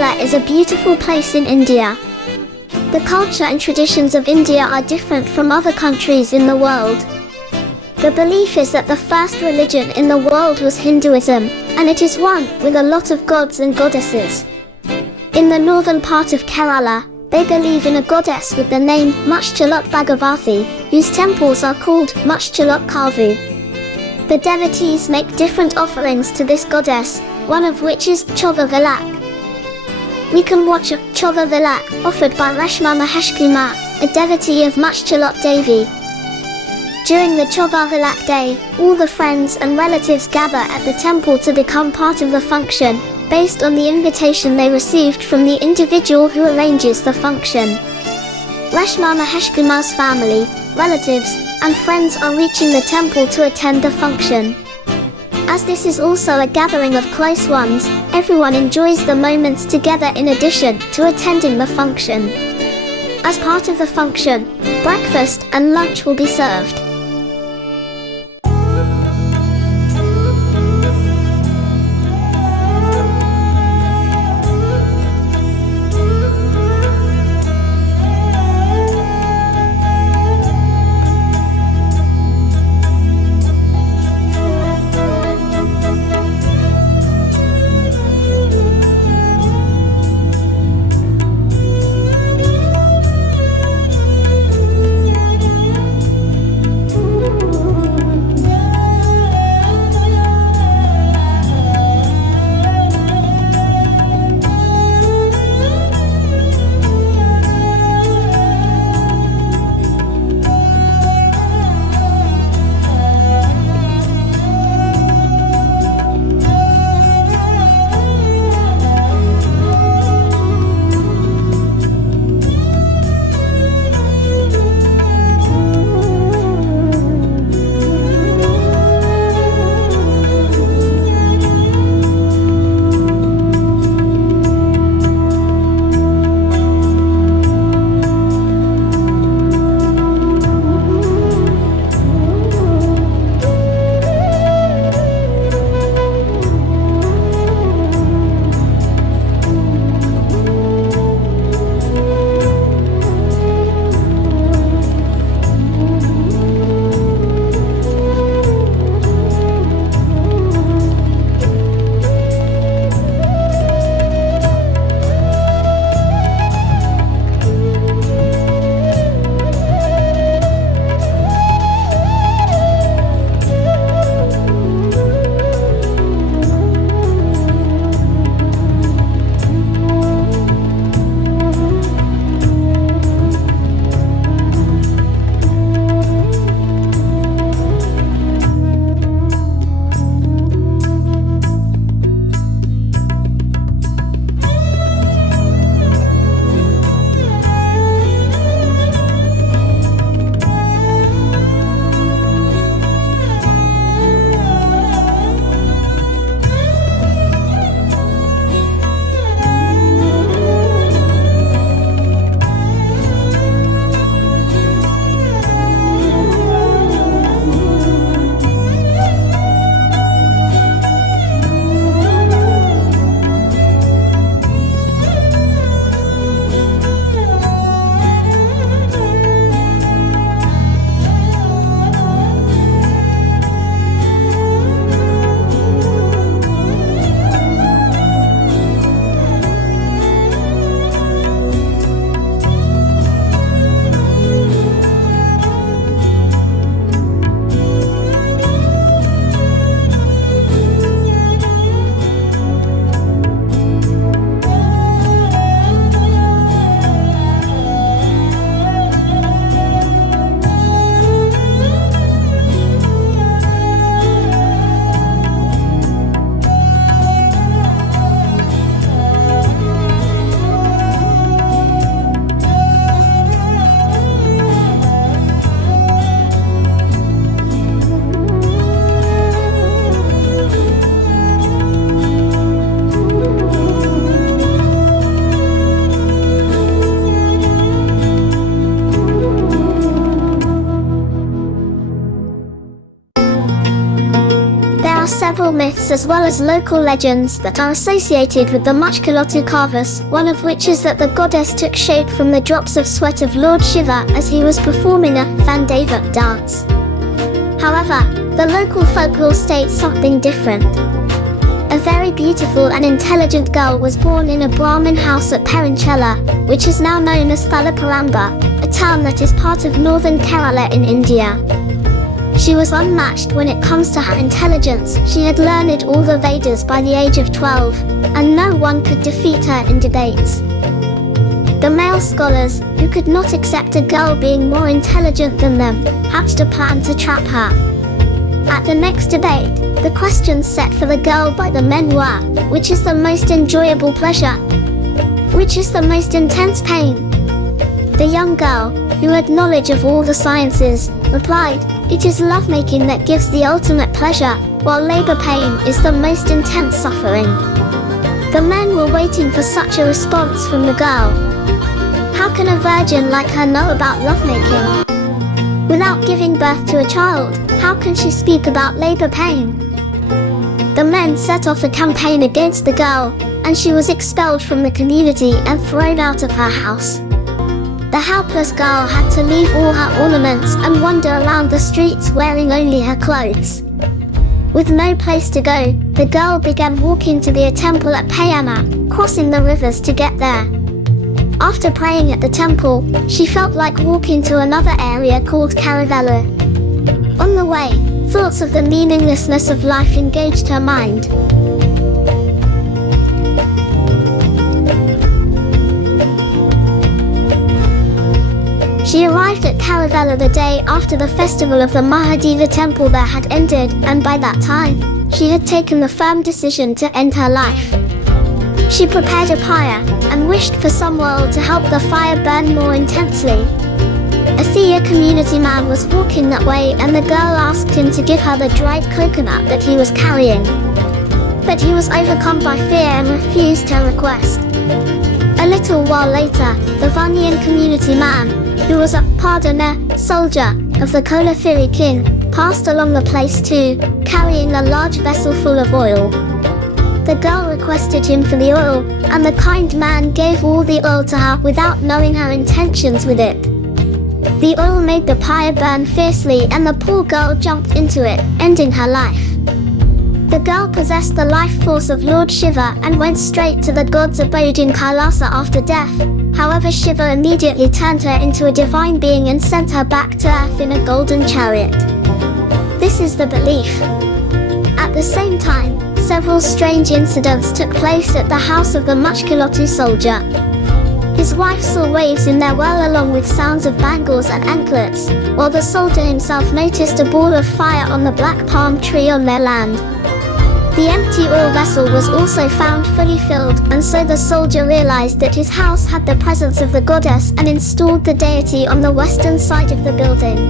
Kerala is a beautiful place in India. The culture and traditions of India are different from other countries in the world. The belief is that the first religion in the world was Hinduism, and it is one with a lot of gods and goddesses. In the northern part of Kerala, they believe in a goddess with the name Mushchalot Bhagavathi, whose temples are called Mushchalot Kavu. The devotees make different offerings to this goddess, one of which is Chovva Vilakk. We can watch a Chovva Vilakk offered by Rashma Maheshkumar, a devotee of Mushchalot Devi. During the Chovva Vilakk day, all the friends and relatives gather at the temple to become part of the function, based on the invitation they received from the individual who arranges the function. Rashma Maheshkumar's family, relatives, and friends are reaching the temple to attend the function. As this is also a gathering of close ones, everyone enjoys the moments together in addition to attending the function. As part of the function, breakfast and lunch will be served. several myths as well as local legends that are associated with the Muchkilotu Kavas, one of which is that the goddess took shape from the drops of sweat of Lord Shiva as he was performing a Vandava dance. However, the local folklore states something different. A very beautiful and intelligent girl was born in a Brahmin house at Perinchela, which is now known as Thalaparamba, a town that is part of northern Kerala in India. She was unmatched when it comes to her intelligence. She had learned all the Vedas by the age of 12, and no one could defeat her in debates. The male scholars, who could not accept a girl being more intelligent than them, hatched a plan to trap her. At the next debate, the questions set for the girl by the men were, which is the most enjoyable pleasure? Which is the most intense pain? The young girl, who had knowledge of all the sciences, replied, it is lovemaking that gives the ultimate pleasure, while labor pain is the most intense suffering. The men were waiting for such a response from the girl. How can a virgin like her know about lovemaking? Without giving birth to a child, how can she speak about labor pain? The men set off a campaign against the girl, and she was expelled from the community and thrown out of her house. The helpless girl had to leave all her ornaments and wander around the streets wearing only her clothes. With no place to go, the girl began walking to the temple at Payama, crossing the rivers to get there. After praying at the temple, she felt like walking to another area called Karavelu. On the way, thoughts of the meaninglessness of life engaged her mind. She arrived at Karavelu the day after the festival of the Mahadeva temple there had ended, and by that time, she had taken the firm decision to end her life. She prepared a pyre, and wished for some world to help the fire burn more intensely. A Thea community man was walking that way, and the girl asked him to give her the dried coconut that he was carrying. But he was overcome by fear and refused her request. A little while later, the Vanyan community man, who was a Pardana soldier of the Kolafiri king, passed along the place too, carrying a large vessel full of oil. The girl requested him for the oil, and the kind man gave all the oil to her without knowing her intentions with it. The oil made the pyre burn fiercely, and the poor girl jumped into it, ending her life. The girl possessed the life force of Lord Shiva and went straight to the god's abode in Kailasa after death. However, Shiva immediately turned her into a divine being and sent her back to earth in a golden chariot. This is the belief. At the same time, several strange incidents took place at the house of the Muchkilotu soldier. His wife saw waves in their well along with sounds of bangles and anklets, while the soldier himself noticed a ball of fire on the black palm tree on their land. The empty oil vessel was also found fully filled, and so the soldier realized that his house had the presence of the goddess and installed the deity on the western side of the building.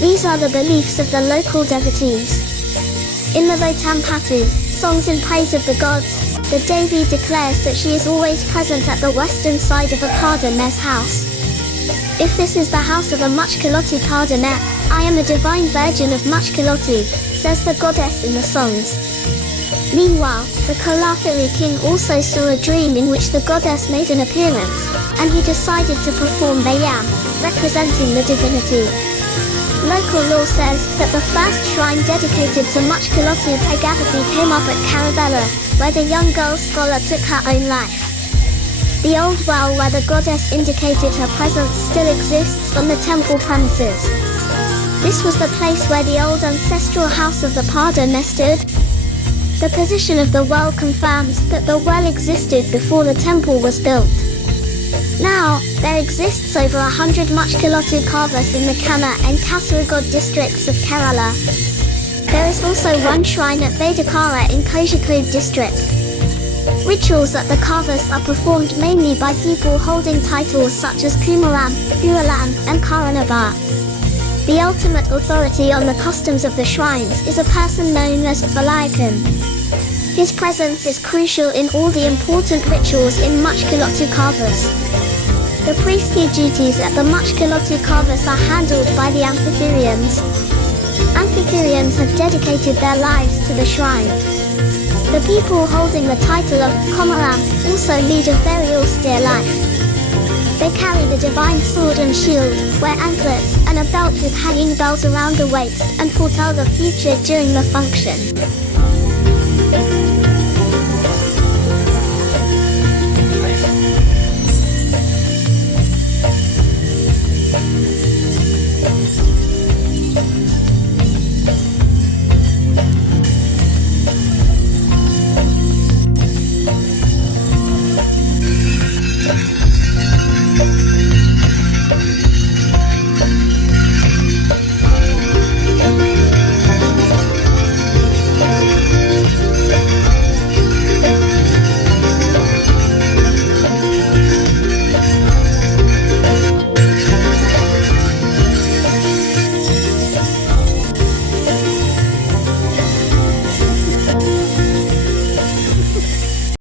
These are the beliefs of the local devotees. In the Votampatu, songs in praise of the gods, the Devi declares that she is always present at the western side of a Pardane's house. If this is the house of a Muchkilotu Pardane, I am the divine virgin of Muchkilotu, says the goddess in the songs. Meanwhile, the Kolafiri king also saw a dream in which the goddess made an appearance, and he decided to perform Vayam, representing the divinity. Local law says that the first shrine dedicated to Muchkilotu Pagavati came up at Karabela, where the young girl scholar took her own life. The old well where the goddess indicated her presence still exists on the temple premises. This was the place where the old ancestral house of the Padana stood. The position of the well confirms that the well existed before the temple was built. Now, there exists over 100 Muchkilotu Chovvas in the Kanna and Kasaragod districts of Kerala. There is also one shrine at Vedakara in Kozhikode district. Rituals at the Chovvas are performed mainly by people holding titles such as Kumaram, Puralam, and Karanaba. The ultimate authority on the customs of the shrines is a person known as Vilakk. His presence is crucial in all the important rituals in Muchkilotu Chovvas. The priestly duties at the Muchkilotu Chovvas are handled by the Amphithearians. Amphithearians have dedicated their lives to the shrine. The people holding the title of Komaram also lead a very austere life. They carry the divine sword and shield, wear anklets, and a belt with hanging bells around the waist and foretell the future during the function.